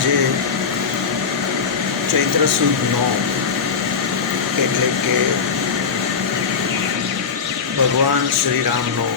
આજે ચૈત્ર સુદ 9 એટલે કે ભગવાન શ્રી રામનો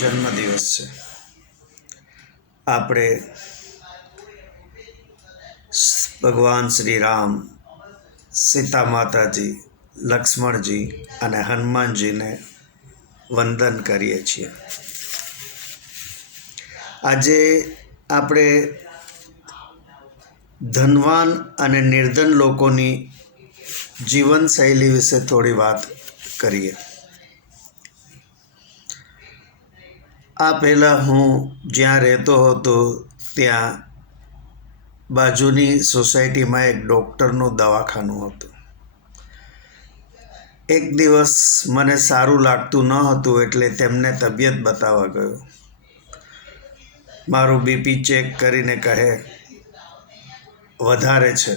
જન્મદિવસ છે. આપણે ભગવાન શ્રી રામ, સીતા માતાજી, લક્ષ્મણજી અને હનુમાનજીને વંદન કરીએ છીએ. આજે આપણે ધનવાન અને નિર્ધન લોકોની જીવનશૈલી વિશે થોડી વાત કરીએ. આ પહેલાં હું જ્યાં રહેતો હતો ત્યાં બાજુની સોસાયટીમાં એક ડૉક્ટરનું દવાખાનું હતું. એક દિવસ મને સારું લાગતું ન હતું એટલે તેમને તબિયત બતાવવા ગયો. મારું બીપી ચેક કરીને કહે વધારે છે.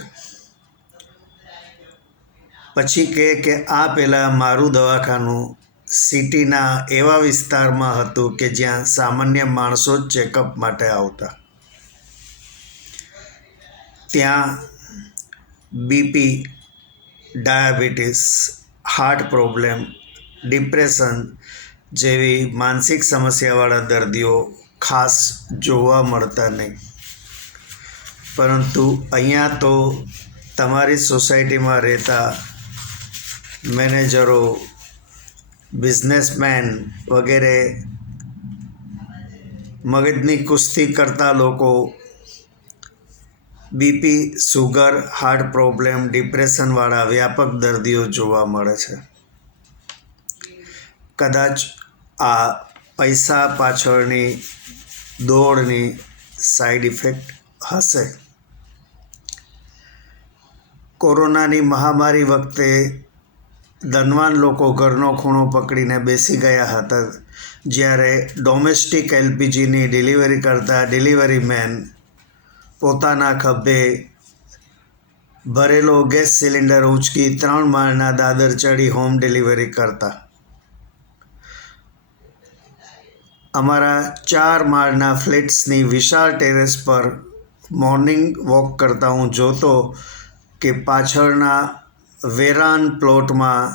પછી કહે કે આ પહેલાં મારું દવાખાનું સિટીના એવા વિસ્તારમાં હતું કે જ્યાં સામાન્ય માણસો જ ચેકઅપ માટે આવતા. ત્યાં BP, diabetes, heart problem, depression જેવી માનસિક સમસ્યાવાળા દર્દીઓ ખાસ જોવા મળતા નહીં. પરંતુ અહીંયા તો તમારી સોસાયટીમાં રહેતા મેનેજરો, બિઝનેસમેન વગેરે મગજની કુસ્તી કરતા લોકો બીપી, સુગર, હાર્ટ પ્રોબ્લેમ, ડિપ્રેશનવાળા વ્યાપક દર્દીઓ જોવા મળે છે. કદાચ આ પૈસા પાછળની દોડની સાઈડ ઇફેક્ટ હશે. કોરોનાની મહામારી વખતે ધનવાન લોકો ઘરનો ખૂણો પકડીને બેસી ગયા હતા, જ્યારે ડોમેસ્ટિક એલપીજીની ડિલિવરી કરતા ડિલિવરી મેન પોતાના ખભે ભરેલો ગેસ સિલિન્ડર ઊંચકી 3 માળના દાદર ચડી હોમ ડિલિવરી કરતા. અમારા 4 માળના ફ્લેટ્સની વિશાળ ટેરેસ પર મોર્નિંગ વોક કરતા હું જોતો કે પાછળના વેરાન પ્લોટમાં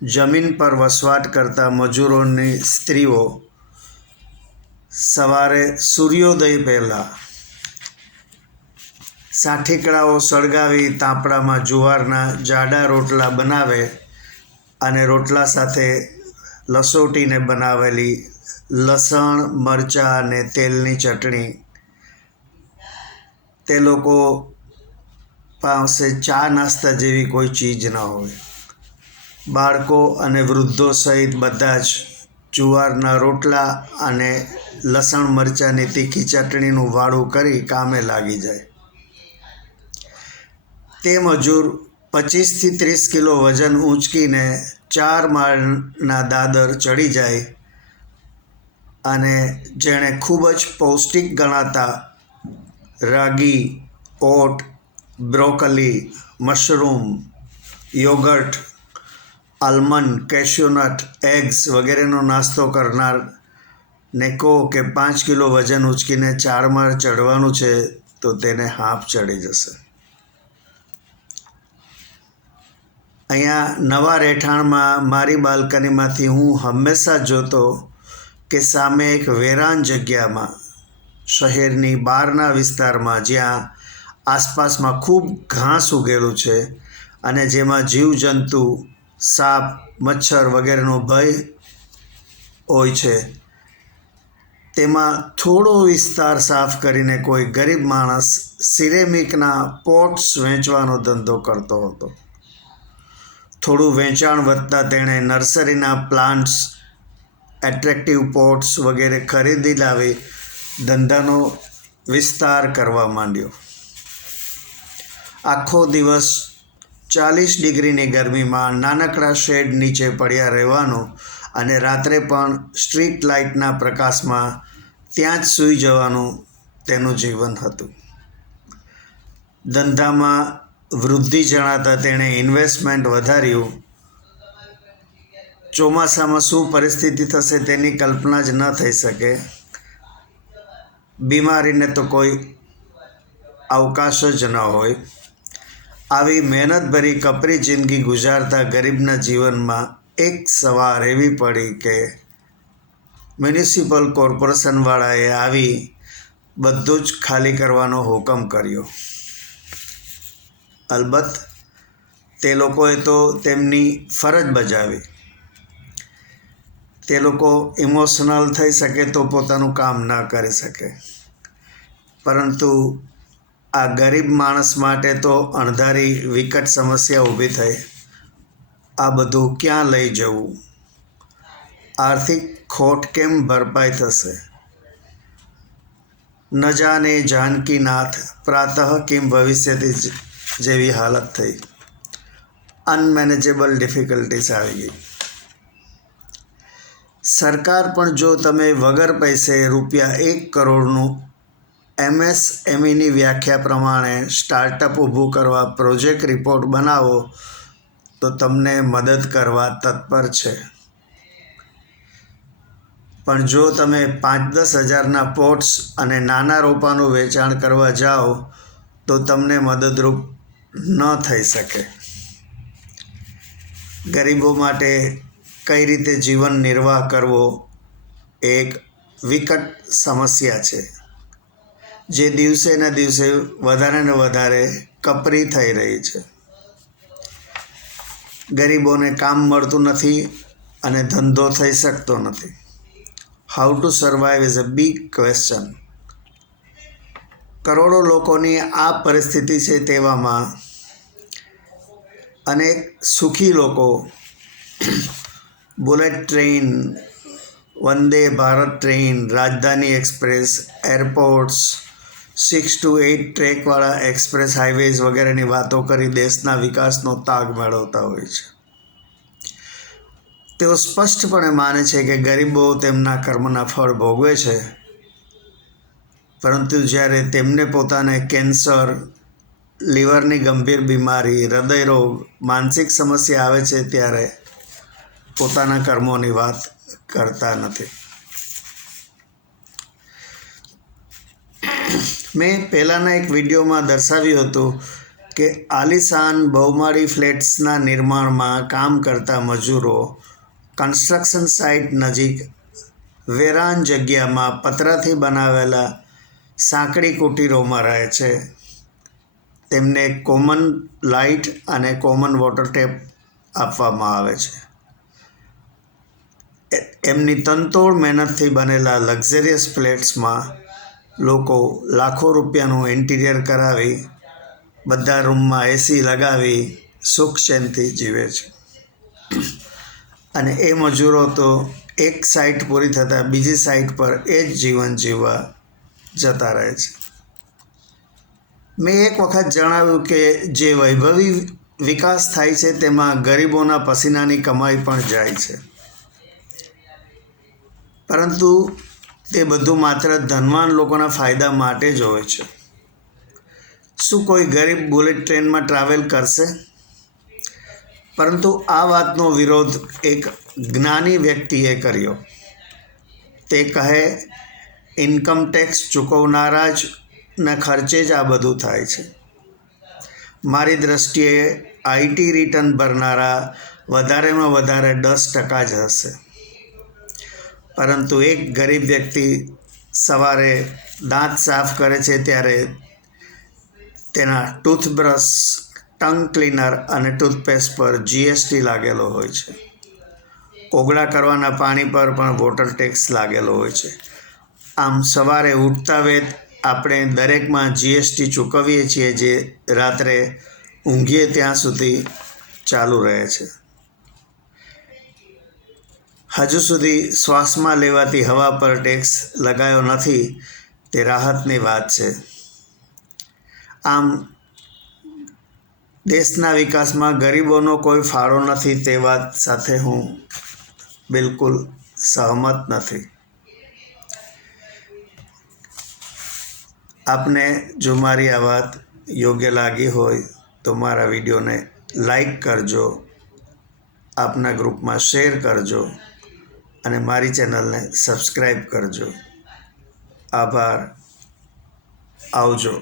જમીન પર વસવાટ કરતા મજૂરોની સ્ત્રીઓ સવારે સૂર્યોદય પહેલાં સાઠીકડાઓ સળગાવી તાંપડામાં જુવારના જાડા રોટલા બનાવે અને રોટલા સાથે લસોટીને બનાવેલી લસણ, મરચાં અને તેલની ચટણી. તે લોકો પાસે ચા નાસ્તા જેવી કોઈ ચીજ ન હોય. બાળકો અને વૃદ્ધો સહિત બધા જ જુવારના રોટલા અને લસણ મરચાંની તીખી ચટણીનું વાળું કરી કામે લાગી જાય. તે મજૂર 25થી 30 કિલો વજન ઊંચકીને 4 માળના દાદર ચડી જાય અને જેણે ખૂબ જ પૌષ્ટિક ગણાતા ragi, oat, broccoli, mushroom, yogurt, almond, cashew nut, eggs વગેરેનો નાસ્તો કરનાર ને કહો કે 5 કિલો વજન ઊંચકીને 4 માળ ચડવાનું છે તો તેને હાંફ ચડી જશે. અહીંયા નવા રહેઠાણમાં મારી બાલ્કનીમાંથી હું હંમેશા જોતો કે સામે એક વેરાન જગ્યામાં શહેરની બહારના વિસ્તારમાં જ્યાં આસપાસમાં ખૂબ ઘાસ ઉગેલું છે અને જેમાં જીવજંતુ, સાપ, મચ્છર વગેરેનો ભય હોય છે, તેમાં થોડો વિસ્તાર સાફ કરીને કોઈ ગરીબ માણસ સિરેમિકના પોટ્સ વેચવાનો ધંધો કરતો હતો. થોડું વેચાણ વધતાં તેણે નર્સરીના પ્લાન્ટ્સ, એટ્રેક્ટિવ પોટ્સ વગેરે ખરીદી લાવી ધંધાનો વિસ્તાર કરવા માંડ્યો. આખો દિવસ 40 ડિગ્રીની ગરમીમાં નાનકડા શેડ નીચે પડ્યા રહેવાનું અને રાત્રે પણ સ્ટ્રીટ લાઇટના પ્રકાશમાં ત્યાં જ સૂઈ જવાનું તેનું જીવન હતું. ધંધામાં વૃદ્ધિ જણાતા તેણે ઇન્વેસ્ટમેન્ટ વધાર્યું. ચોમાસામાં શું પરિસ્થિતિ થશે તેની કલ્પના જ ન થઈ શકે. બીમારીને તો કોઈ અવકાશ જ ન હોય. આવી મહેનતભરી કપરી જિંદગી ગુજારતા ગરીબના જીવનમાં એક સવાર એવી પડી કે મ્યુનિસિપલ કોર્પોરેશનવાળાએ આવી બધું જ ખાલી કરવાનો હુકમ કર્યો. અલબત્ત તે લોકોએ તો તેમની ફરજ બજાવી. તે લોકો ઇમોશનલ થઈ શકે તો પોતાનું કામ ન કરી શકે, પરંતુ આ ગરીબ માણસ માટે તો અણધારી વિકટ સમસ્યા ઊભી થઈ. આ બધું ક્યાં લઈ જવું? આર્થિક ખોટ કેમ ભરપાઈ થશે? ન જાને જાનકીનાથ પ્રાતઃ કિમ ભવિષ્યતિ જેવી હાલત થઈ. અનમેનેજેબલ ડિફિકલ્ટીસ આવી ગઈ. સરકાર પણ જો તમે વગર પૈસે ₹1 કરોડનું MSMEની વ્યાખ્યા પ્રમાણે સ્ટાર્ટઅપ ઊભું કરવા પ્રોજેક્ટ રિપોર્ટ બનાવો તો તમને મદદ કરવા તત્પર છે. પણ જો તમે 5-10 હજારના પોટ્સ અને નાના રોપાનું વેચાણ કરવા જાઓ તો તમને મદદરૂપ ન થઈ શકે. ગરીબો માટે કઈ રીતે જીવન નિર્વાહ કરવો એ એક વિકટ સમસ્યા છે, જે દિવસે ને દિવસે વધારે ને વધારે કપરી થઈ રહી છે. ગરીબોને કામ મળતું નથી અને ધંધો થઈ શકતો નથી. How to survive is a big question. કરોડો લોકોની આ પરિસ્થિતિ છે. તેવામાં અનેક સુખી લોકો bullet train, Vande Bharat train, Rajdhani express, airports, 6 to 8 ટ્રેકવાળા એક્સપ્રેસ હાઈવેઝ વગેરેની વાતો કરી દેશના વિકાસનો તાગ મેળવતા હોય છે. તેઓ સ્પષ્ટપણે માને છે કે ગરીબો તેમના કર્મના ફળ ભોગવે છે, પરંતુ જ્યારે તેમને પોતાને કેન્સર, લીવરની ગંભીર બીમારી, હૃદયરોગ, માનસિક સમસ્યા આવે છે ત્યારે પોતાના કર્મોની વાત કરતા નથી. મેં પહેલાંના એક વિડીયોમાં દર્શાવ્યું હતું કે આલિશાન બહુમાળી ફ્લેટ્સના નિર્માણમાં કામ કરતા મજૂરો કન્સ્ટ્રક્શન સાઇટ નજીક વેરાન જગ્યામાં પતરાથી બનાવેલા સાંકડી કુટીરોમાં રહે છે. તેમને કોમન લાઇટ અને કોમન વોટર ટેપ આપવામાં આવે છે. એમની તનતોડ મહેનતથી બનેલા લક્ઝરિયસ ફ્લેટ્સમાં લોકો લાખો રૂપિયાનું ઇન્ટિરિયર કરાવી, બધા રૂમમાં એસી લગાવી સુખ ચેનથી જીવે છે. અને એ મજૂરો તો એક સાઇટ પૂરી થતાં બીજી સાઇટ પર એ જ જીવન જીવવા જતા રહે છે. મેં એક વખત જણાવ્યું કે જે વૈભવી વિકાસ થાય છે તેમાં ગરીબોના પસીનાની કમાઈ પણ જાય છે, પરંતુ તે બધું માત્ર ધનવાન લોકોના ફાયદા માટે જ હોય છે. શું કોઈ ગરીબ બુલેટ ટ્રેનમાં ટ્રાવેલ કરશે? પરંતુ આ વાતનો વિરોધ એક જ્ઞાની વ્યક્તિએ કર્યો. તે કહે, ઇન્કમ ટેક્સ ચૂકવનારા જ ના ખર્ચે જ આ બધું થાય છે. મારી દૃષ્ટિએ IT રિટર્ન ભરનારા વધારેમાં વધારે 10% જ હશે, પરંતુ એક ગરીબ વ્યક્તિ સવારે દાંત સાફ કરે છે ત્યારે તેના ટૂથબ્રશ, ટંગ ક્લીનર અને ટૂથપેસ્ટ પર GST લાગેલો હોય છે. કોગળા કરવાના પાણી પર પણ વોટર ટેક્સ લાગેલો હોય છે. આમ સવારે ઉઠતા વેત આપણે દરેકમાં GST ચૂકવીએ છીએ, જે રાત્રે ઊંઘીએ ત્યાં સુધી ચાલુ રહે છે. હજુ સુધી શ્વાસમાં લેવાતી હવા પર ટેક્સ લગાયો નથી, તે રાહતની વાત છે. આમ દેશના વિકાસમાં ગરીબોનો કોઈ ફાળો નથી તે વાત સાથે હું બિલકુલ સહમત નથી. આપને જો મારી આ વાત યોગ્ય લાગી હોય તો મારા વિડીયોને લાઈક કરજો, આપના ગ્રુપમાં શેર કરજો અને મારી ચેનલને સબસ્ક્રાઈબ કરજો. આભાર. આવજો.